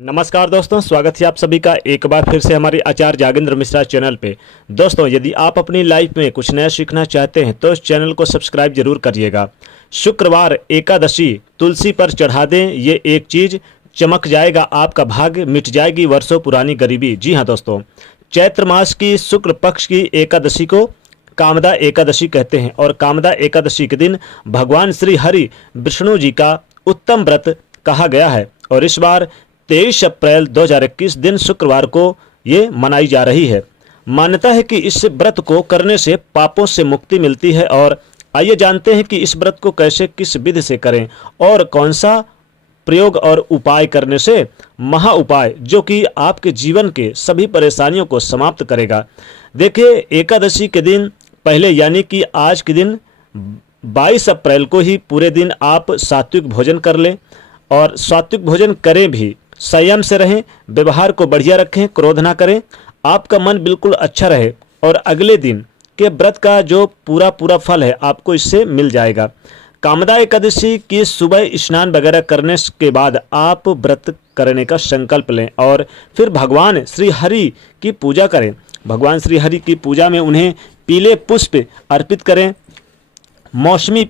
नमस्कार दोस्तों, स्वागत है आप सभी का एक बार फिर से हमारे आचार्य जागेंद्र मिश्रा चैनल पे। दोस्तों, यदि आप अपनी लाइफ में कुछ नया सीखना चाहते हैं तो इस चैनल को सब्सक्राइब जरूर करिएगा। शुक्रवार एकादशी तुलसी पर चढ़ा दें, ये एक चीज़ चमक जाएगा आपका भाग्य, मिट जाएगी वर्षों पुरानी गरीबी। जी हाँ दोस्तों, चैत्र मास की शुक्ल पक्ष की एकादशी को कामदा एकादशी कहते हैं और कामदा एकादशी के दिन भगवान श्री हरि विष्णु जी का उत्तम व्रत कहा गया है। और इस बार 23 अप्रैल 2021 दिन शुक्रवार को ये मनाई जा रही है। मान्यता है कि इस व्रत को करने से पापों से मुक्ति मिलती है। और आइए जानते हैं कि इस व्रत को कैसे, किस विधि से करें और कौन सा प्रयोग और उपाय करने से महा उपाय जो कि आपके जीवन के सभी परेशानियों को समाप्त करेगा। देखिए, एकादशी के दिन पहले यानी कि आज के दिन 22 अप्रैल को ही पूरे दिन आप सात्विक भोजन कर लें और सात्विक भोजन करें भी, संयम से रहें, व्यवहार को बढ़िया रखें, क्रोध ना करें, आपका मन बिल्कुल अच्छा रहे और अगले दिन के व्रत का जो पूरा फल है आपको इससे मिल जाएगा। कामदा एकादशी की सुबह स्नान वगैरह करने के बाद आप व्रत करने का संकल्प लें और फिर भगवान श्री हरि की पूजा करें। भगवान श्री हरि की पूजा में उन्हें पीले पुष्प अर्पित करें, मौसमी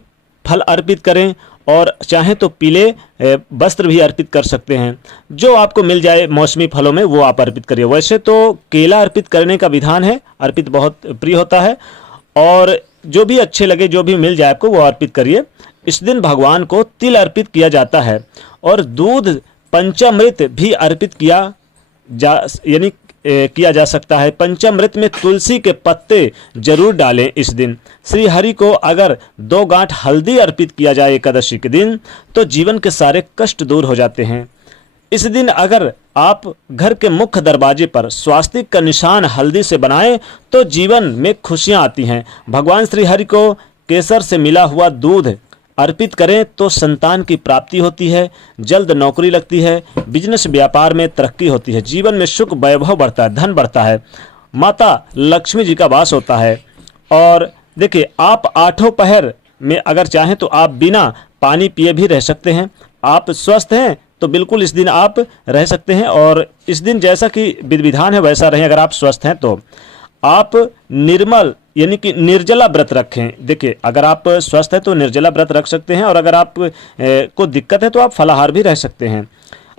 फल अर्पित करें और चाहें तो पीले वस्त्र भी अर्पित कर सकते हैं। जो आपको मिल जाए मौसमी फलों में वो आप अर्पित करिए। वैसे तो केला अर्पित करने का विधान है, अर्पित बहुत प्रिय होता है और जो भी अच्छे लगे, जो भी मिल जाए आपको वो अर्पित करिए। इस दिन भगवान को तिल अर्पित किया जाता है और दूध पंचामृत भी अर्पित किया जा सकता है। पंचामृत में तुलसी के पत्ते जरूर डालें। इस दिन श्री हरि को अगर 2 गांठ हल्दी अर्पित किया जाए एकादशी के दिन तो जीवन के सारे कष्ट दूर हो जाते हैं। इस दिन अगर आप घर के मुख्य दरवाजे पर स्वास्तिक का निशान हल्दी से बनाएं तो जीवन में खुशियां आती हैं। भगवान श्री हरि को केसर से मिला हुआ दूध अर्पित करें तो संतान की प्राप्ति होती है, जल्द नौकरी लगती है, बिजनेस व्यापार में तरक्की होती है, जीवन में सुख वैभव बढ़ता है, धन बढ़ता है, माता लक्ष्मी जी का वास होता है। और देखिए, आप 8 पहर में अगर चाहें तो आप बिना पानी पिए भी रह सकते हैं। आप स्वस्थ हैं तो बिल्कुल इस दिन आप रह सकते हैं और इस दिन जैसा कि विधि विधान है वैसा रहें। अगर आप स्वस्थ हैं तो आप निर्मल यानी कि निर्जला व्रत रखें। देखिए, अगर आप स्वस्थ हैं तो निर्जला व्रत रख सकते हैं और अगर आप को दिक्कत है तो आप फलाहार भी रह सकते हैं।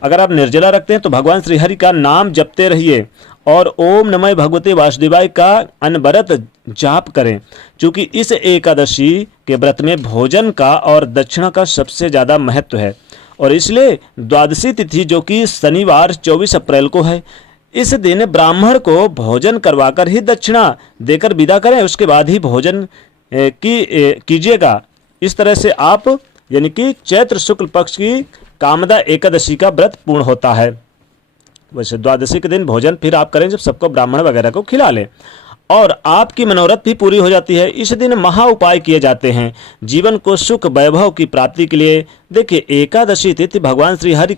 अगर आप निर्जला रखते हैं तो भगवान श्री हरि का नाम जपते रहिए और ओम नमः भगवते वासुदेवाय का अनवरत जाप करें। क्योंकि इस एकादशी के व्रत में भोजन का और दक्षिणा का सबसे ज़्यादा महत्व है और इसलिए द्वादशी तिथि जो कि शनिवार 24 अप्रैल को है, इस दिन ब्राह्मण को भोजन करवाकर ही दक्षिणा देकर विदा करें, उसके बाद ही भोजन कीजिएगा। इस तरह से आप यानी कि चैत्र शुक्ल पक्ष की कामदा एकादशी का व्रत पूर्ण होता है। वैसे द्वादशी के दिन भोजन फिर आप करें जब सबको ब्राह्मण वगैरह को खिला लें और आपकी मनोरथ भी पूरी हो जाती है। इस दिन महा उपाय किए जाते हैं जीवन को सुख वैभव की प्राप्ति के लिए। देखिए, एकादशी तिथि भगवान श्री हरि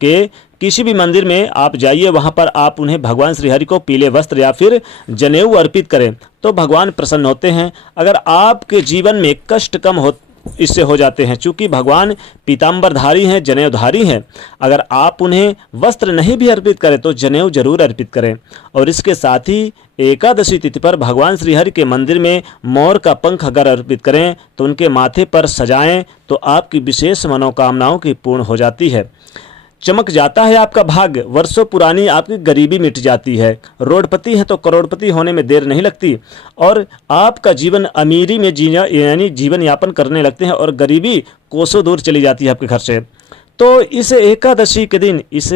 के किसी भी मंदिर में आप जाइए, वहाँ पर आप उन्हें भगवान श्री हरि को पीले वस्त्र या फिर जनेऊ अर्पित करें तो भगवान प्रसन्न होते हैं। अगर आपके जीवन में कष्ट कम इससे हो जाते हैं, चूँकि भगवान पीताम्बरधारी हैं, जनेऊधारी हैं। अगर आप उन्हें वस्त्र नहीं भी अर्पित करें तो जनेऊ जरूर अर्पित करें। और इसके साथ ही एकादशी तिथि पर भगवान श्री हरि के मंदिर में मोर का पंख अगर अर्पित करें तो उनके माथे पर सजाएं तो आपकी विशेष मनोकामनाओं की पूर्ण हो जाती है। चमक जाता है आपका भाग्य, वर्षों पुरानी आपकी गरीबी मिट जाती है। रोडपति हैं तो करोड़पति होने में देर नहीं लगती और आपका जीवन अमीरी में यानी जीवन यापन करने लगते हैं और गरीबी कोसों दूर चली जाती है आपके घर से। तो इस एकादशी के दिन, इस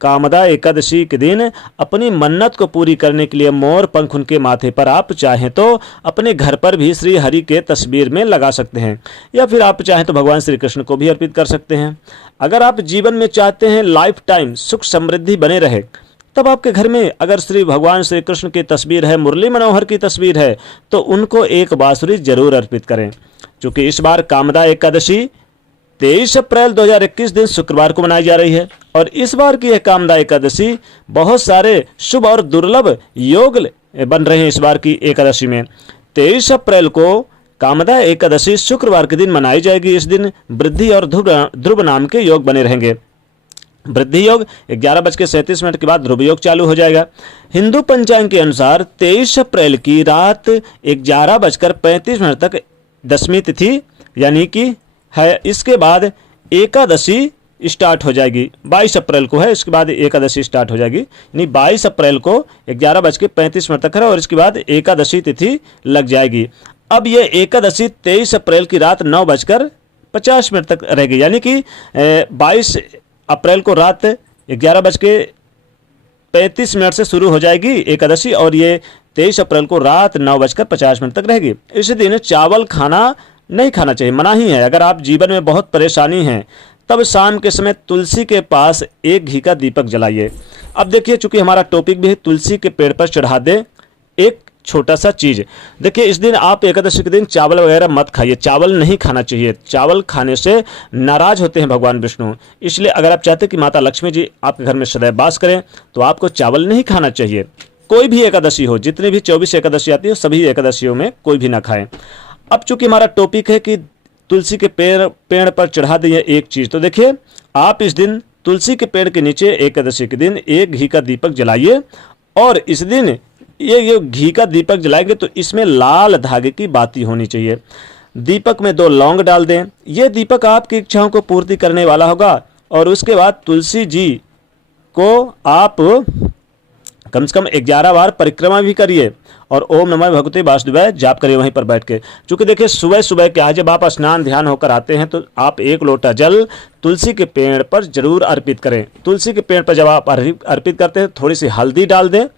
कामदा एकादशी के दिन अपनी मन्नत को पूरी करने के लिए मोर पंख उनके माथे पर आप चाहें तो अपने घर पर भी श्री हरि के तस्वीर में लगा सकते हैं या फिर आप चाहें तो भगवान श्री कृष्ण को भी अर्पित कर सकते हैं। अगर आप जीवन में चाहते हैं लाइफ टाइम सुख समृद्धि बने रहे तब आपके घर में अगर श्री भगवान श्री कृष्ण की तस्वीर है, मुरली मनोहर की तस्वीर है तो उनको एक बांसुरी जरूर अर्पित करें। क्योंकि इस बार कामदा एकादशी 23 अप्रैल 2021 दिन शुक्रवार को मनाई जा रही है और इस बार की यह कामदा एकादशी बहुत सारे शुभ और दुर्लभ योग बन रहे हैं। इस बार की एकादशी में 23 अप्रैल को कामदा एकादशी शुक्रवार के दिन मनाई जाएगी। इस दिन वृद्धि और ध्रुव नाम के योग बने रहेंगे। वृद्धि योग 11:37 के बाद ध्रुव योग चालू हो जाएगा। हिंदू पंचांग के अनुसार 23 अप्रैल की रात 11:35 तक दशमी तिथि यानी कि है। इसके बाद एकादशी स्टार्ट हो जाएगी। 22 अप्रैल को है, इसके बाद एकादशी स्टार्ट हो जाएगी। यानी 22 अप्रैल को 11:35 तक है और इसके बाद एकादशी तिथि लग जाएगी। अब ये एकादशी 23 अप्रैल की रात 9:50 तक रहेगी। यानी कि 22 अप्रैल को रात 11:35 से शुरू हो जाएगी एकादशी और ये 23 अप्रैल को रात 9:50 तक रहेगी। इस दिन चावल खाना नहीं खाना चाहिए, मनाही है। अगर आप जीवन में बहुत परेशानी है तब शाम के समय तुलसी के पास एक घी का दीपक जलाइए। अब देखिए, चूंकि हमारा टॉपिक भी है तुलसी के पेड़ पर चढ़ा दे एक छोटा सा चीज। देखिए, इस दिन आप एकादशी के दिन चावल वगैरह मत खाइए, चावल नहीं खाना चाहिए। चावल खाने से नाराज होते हैं भगवान विष्णु। इसलिए अगर आप चाहते हैं कि माता लक्ष्मी जी आपके घर में सदैव वास करें तो आपको चावल नहीं खाना चाहिए। कोई भी एकादशी हो, जितनी भी 24 एकादशी आती है सभी एकादशियों में कोई भी ना खाएं। अब चूंकि हमारा टॉपिक है कि तुलसी के पेड़ पर चढ़ा दिए एक चीज, तो देखिए आप इस दिन तुलसी के पेड़ के नीचे एकादशी के दिन एक घी का दीपक जलाइए और इस दिन ये घी का दीपक जलाएंगे तो इसमें लाल धागे की बाती होनी चाहिए। दीपक में 2 लौंग डाल दें। यह दीपक आपकी इच्छाओं को पूर्ति करने वाला होगा। और उसके बाद तुलसी जी को आप कम से कम 11 बार परिक्रमा भी करिए और ओम नमः भगवते वासुदेवाय जाप करिए वहीं पर बैठ के। क्योंकि देखिए सुबह सुबह क्या है, जब आप स्नान ध्यान होकर आते हैं तो आप 1 लोटा जल तुलसी के पेड़ पर जरूर अर्पित करें। तुलसी के पेड़ पर जब आप अर्पित करते हैं थोड़ी सी हल्दी डाल दें,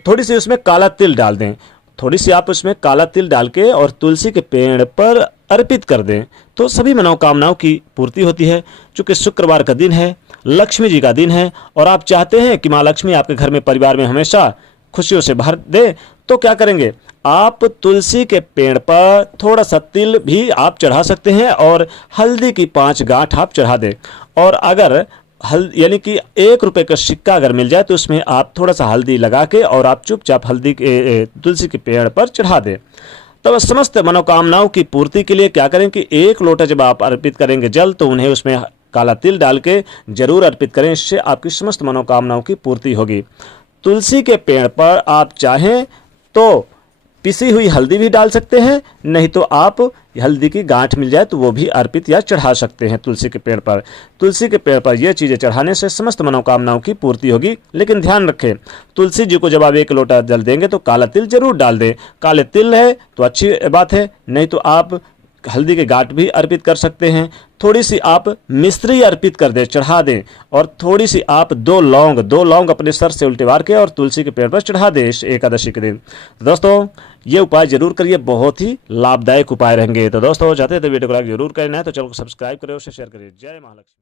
थोड़ी सी उसमें काला तिल डाल दें, थोड़ी सी आप उसमें काला तिल डाल के और तुलसी के पेड़ पर अर्पित कर दें तो सभी मनोकामनाओं की पूर्ति होती है। चूँकि शुक्रवार का दिन है, लक्ष्मी जी का दिन है और आप चाहते हैं कि माँ लक्ष्मी आपके घर में परिवार में हमेशा खुशियों से भर दे, तो क्या करेंगे, आप तुलसी के पेड़ पर थोड़ा सा तिल भी आप चढ़ा सकते हैं और हल्दी की 5 गांठ आप चढ़ा दें। और अगर यानी कि 1 रुपये का सिक्का अगर मिल जाए तो उसमें आप थोड़ा सा हल्दी लगा के और आप चुपचाप हल्दी के तुलसी के पेड़ पर चढ़ा दें। तब समस्त मनोकामनाओं की पूर्ति के लिए क्या करें कि 1 लोटा जब आप अर्पित करेंगे जल तो उन्हें उसमें काला तिल डाल के जरूर अर्पित करें। इससे आपकी समस्त मनोकामनाओं की पूर्ति होगी। तुलसी के पेड़ पर आप चाहें तो पिसी हुई हल्दी भी डाल सकते हैं, नहीं तो आप हल्दी की गांठ मिल जाए तो वो भी अर्पित या चढ़ा सकते हैं तुलसी के पेड़ पर। तुलसी के पेड़ पर ये चीज़ें चढ़ाने से समस्त मनोकामनाओं की पूर्ति होगी। लेकिन ध्यान रखें, तुलसी जी को जब आप 1 लोटा जल देंगे तो काला तिल जरूर डाल दें। काले तिल है तो अच्छी बात है, नहीं तो आप हल्दी के गांठ भी अर्पित कर सकते हैं। थोड़ी सी आप मिश्री अर्पित कर दें, चढ़ा दें और थोड़ी सी आप 2 लौंग अपने सर से उल्टे वार के और तुलसी के पेड़ पर चढ़ा दें इस एकादशी के दिन। दोस्तों ये उपाय जरूर करिए, बहुत ही लाभदायक उपाय रहेंगे। तो दोस्तों चाहते हैं तो वीडियो को लाइक जरूर करना है, तो चैनल को सब्सक्राइब करें और शेयर करिए। जय महालक्ष्मी।